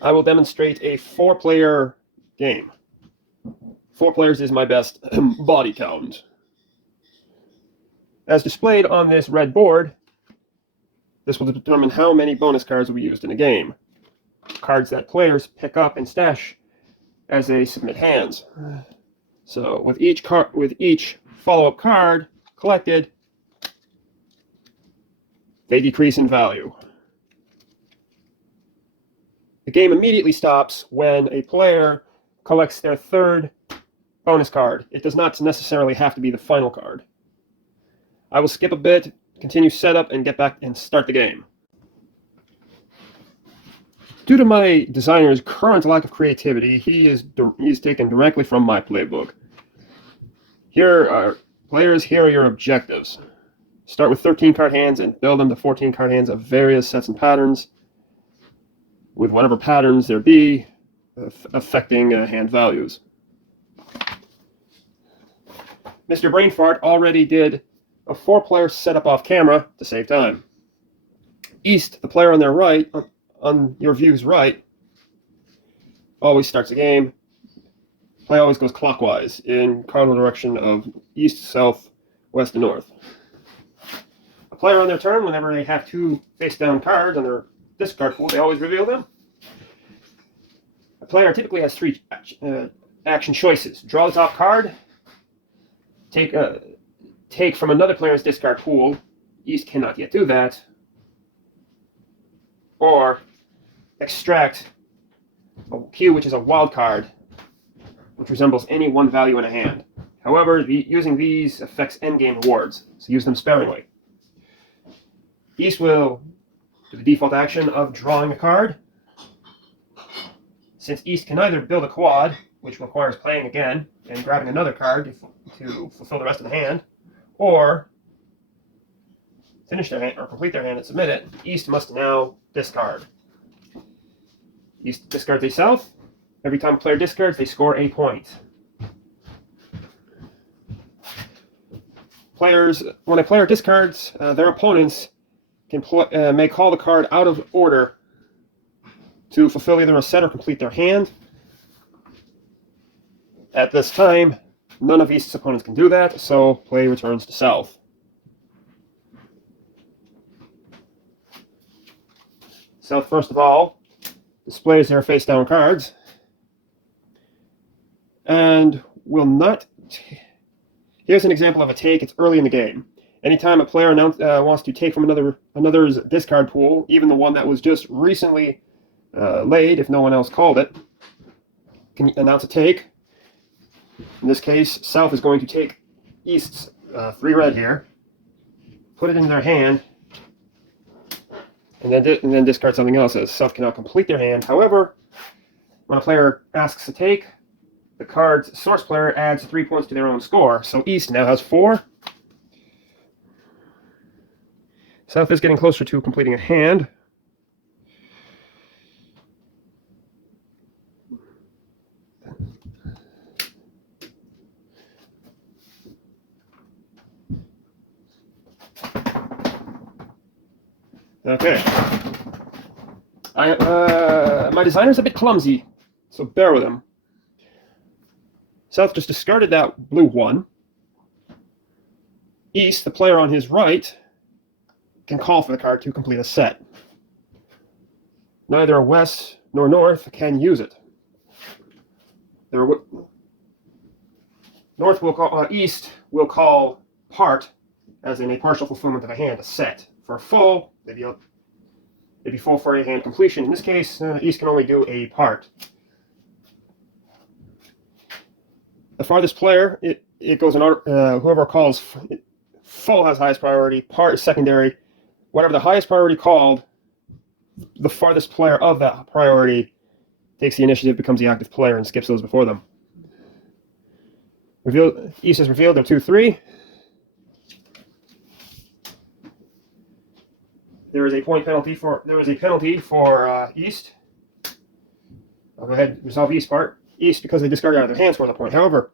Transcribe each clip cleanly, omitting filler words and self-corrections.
I will demonstrate a 4-player game. 4 players is my best body count. As displayed on this red board, this will determine how many bonus cards will be used in a game. Cards that players pick up and stash as they submit hands. So with each follow-up card collected, they decrease in value. The game immediately stops when a player collects their 3rd bonus card. It does not necessarily have to be the final card. I will skip a bit, continue setup, and get back and start the game. Due to my designer's current lack of creativity, he is taken directly from my playbook. Here are your objectives. Start with 13 card hands and build them to 14 card hands of various sets and patterns, with whatever patterns there be affecting hand values. Mr. Brainfart already did a 4-player setup off camera to save time. East, the player on their right, on your view's right, always starts the game. Play always goes clockwise in cardinal direction of east, south, west, and north. A player on their turn, whenever they have 2 face-down cards on their discard pool, they always reveal them. A player typically has 3 action choices. Draw the top card, take from another player's discard pool. East cannot yet do that. Or extract a Q, which is a wild card, which resembles any 1 value in a hand. However, using these affects endgame rewards, so use them sparingly. East will do the default action of drawing a card. Since East can either build a quad, which requires playing again and grabbing another card to fulfill the rest of the hand, or finish their hand or complete their hand and submit it, East must now discard. East discards a south. Every time a player discards, they score a point. When a player discards, their opponents may call the card out of order to fulfill either a set or complete their hand. At this time, none of East's opponents can do that, so play returns to South. South, first of all, displays their face-down cards and will not... Here's an example of a take. It's early in the game. Anytime a player wants to take from another's discard pool, even the one that was just recently laid, if no one else called it, can announce a take. In this case, South is going to take East's 3 red here, put it in their hand, and then discard something else, as South can now complete their hand. However, when a player asks to take, the card's source player adds 3 points to their own score, so East now has 4. South is getting closer to completing a hand. Okay. My designer's a bit clumsy, so bear with him. South just discarded that blue 1. East, the player on his right, can call for the card to complete a set. Neither West nor North can use it. North will call, East will call part, as in a partial fulfillment of a hand, a set. For a full, they'd be full for a hand completion. In this case, East can only do a part. The farthest player, it goes in order. Whoever calls full has highest priority, part is secondary. Whatever the highest priority called, the farthest player of that priority takes the initiative, becomes the active player, and skips those before them. East has revealed their 2-3. There is a penalty for East. I'll go ahead and resolve East part. East, because they discarded out of their hand, scores a point. However,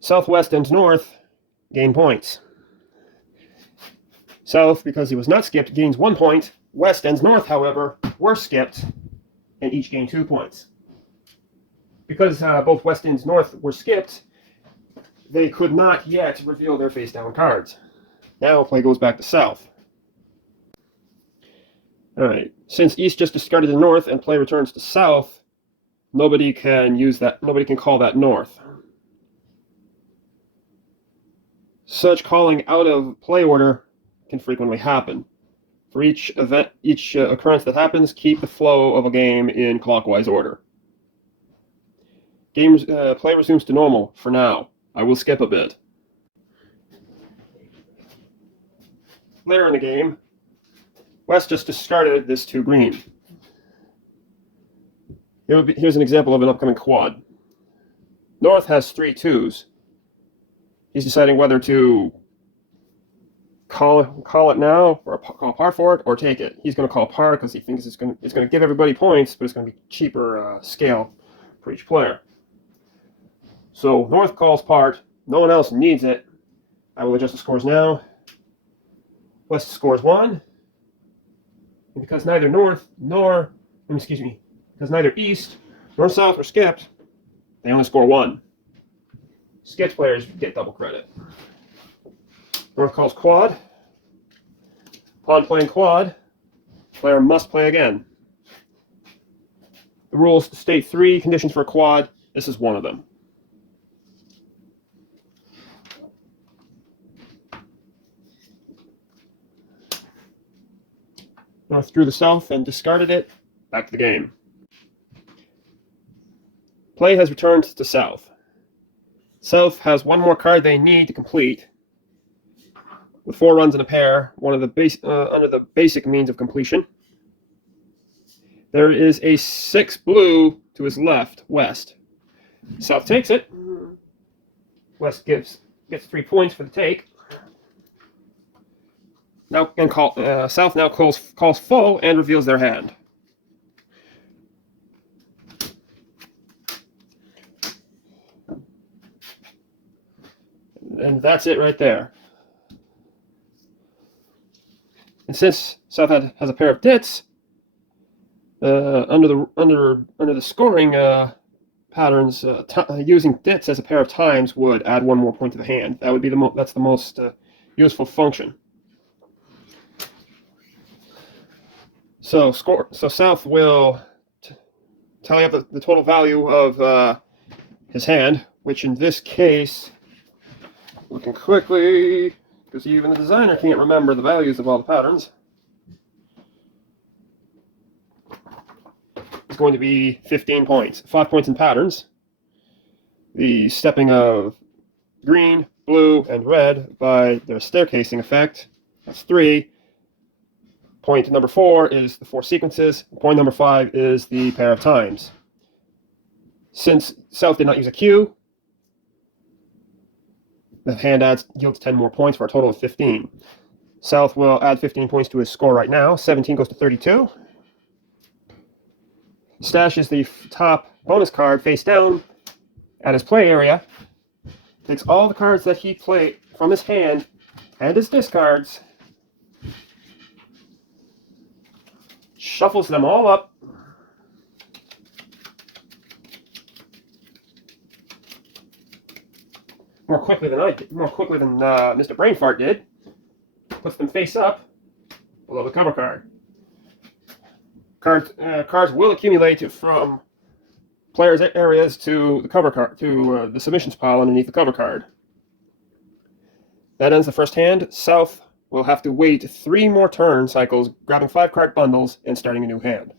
Southwest and North gain points. South, because he was not skipped, gains 1 point. West and North, however, were skipped and each gain 2 points. Because both West and North were skipped, they could not yet reveal their face-down cards. Now play goes back to South. Alright, since East just discarded the North and play returns to South, nobody can call that North. Such calling out of play order can frequently happen. For each occurrence that happens, keep the flow of a game in clockwise order. Play resumes to normal for now. I will skip a bit. Later in the game, West just discarded this 2 green. Here's an example of an upcoming quad. North has 3 2s. He's deciding whether to call it now, or call par for it, or take it. He's going to call par because he thinks it's going to give everybody points, but it's going to be cheaper scale for each player. So North calls par. No one else needs it. I will adjust the scores now. West scores 1. And because neither neither East nor South are skipped, they only score 1. Skipped players get double credit. North calls quad. Upon playing quad, player must play again. The rules state 3 conditions for a quad. This is one of them. North drew the South and discarded it. Back to the game. Play has returned to South. South has 1 more card they need to complete. With 4 runs in a pair, one of the under the basic means of completion. There is a 6 blue to his left, West. South takes it. West gets 3 points for the take. Now South now calls full and reveals their hand. And that's it right there. And since South has a pair of dits, under the scoring patterns, using dits as a pair of times would add 1 more point to the hand. That would be that's the most useful function. So South will tally up the total value of his hand, which in this case, looking quickly, because even the designer can't remember the values of all the patterns, it's going to be 15 points. 5 points in patterns. The stepping of green, blue, and red by their staircasing effect, that's 3. Point number 4 is the 4 sequences. Point number 5 is the pair of times. Since South did not use a Q, the hand yields 10 more points for a total of 15. South will add 15 points to his score right now. 17 goes to 32. Stashes the top bonus card face down at his play area. Takes all the cards that he played from his hand and his discards. Shuffles them all up. More quickly than Mr. Brainfart did. Puts them face up below the cover card. Cards will accumulate from players' areas to the cover card, to the submissions pile underneath the cover card. That ends the first hand. South will have to wait 3 more turn cycles, grabbing 5 card bundles and starting a new hand.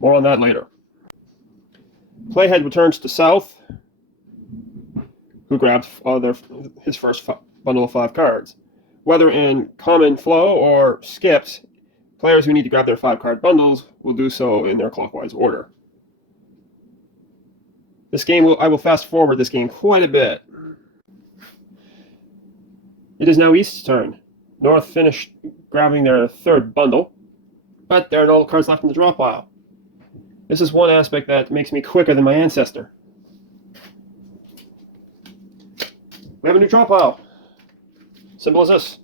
More on that later. Playhead returns to South, who grabbed his first bundle of 5 cards. Whether in common flow or skipped, players who need to grab their 5 card bundles will do so in their clockwise order. I will fast forward this game quite a bit. It is now East's turn. North finished grabbing their 3rd bundle, but there are no cards left in the draw pile. This is one aspect that makes me quicker than my ancestor. We have a new draw pile. Simple as this.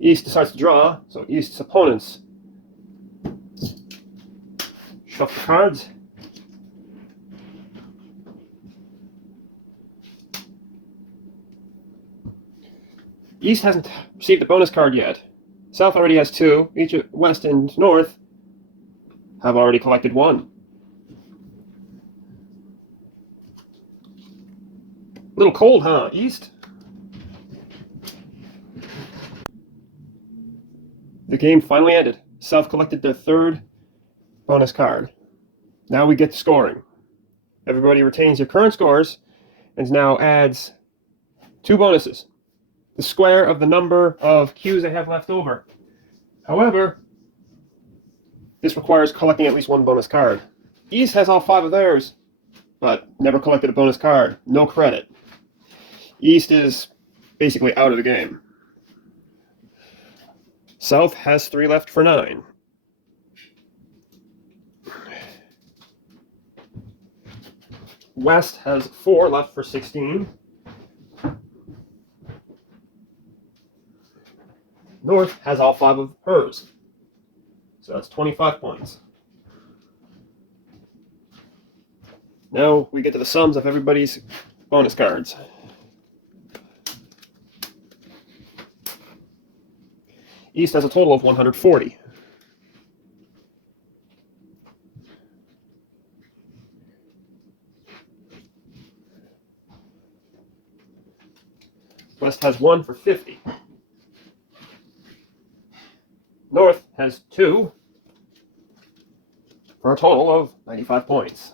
East decides to draw, so East's opponents shuffle cards. East hasn't received a bonus card yet. South already has 2. Each West and North have already collected 1. A little cold, huh, East? The game finally ended. South collected their 3rd bonus card. Now we get to scoring. Everybody retains your current scores and now adds 2 bonuses. The square of the number of cues they have left over. However, this requires collecting at least 1 bonus card. East has all 5 of theirs, but never collected a bonus card. No credit. East is basically out of the game. South has 3 left for 9. West has 4 left for 16. North has all 5 of hers. So that's 25 points. Now we get to the sums of everybody's bonus cards. East has a total of 140. West has 1 for 50. North has 2 for a total of 95 points.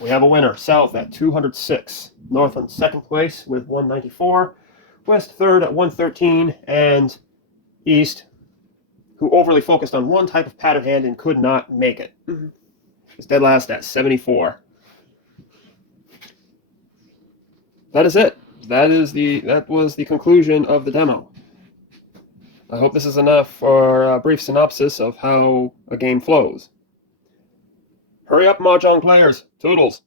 We have a winner, South at 206, North in 2nd place with 194, West 3rd at 113, and East, who overly focused on one type of pattern hand and could not make it, is dead last at 74. That is it. That was the conclusion of the demo. I hope this is enough for a brief synopsis of how a game flows. Hurry up, Mahjong players. Toodles.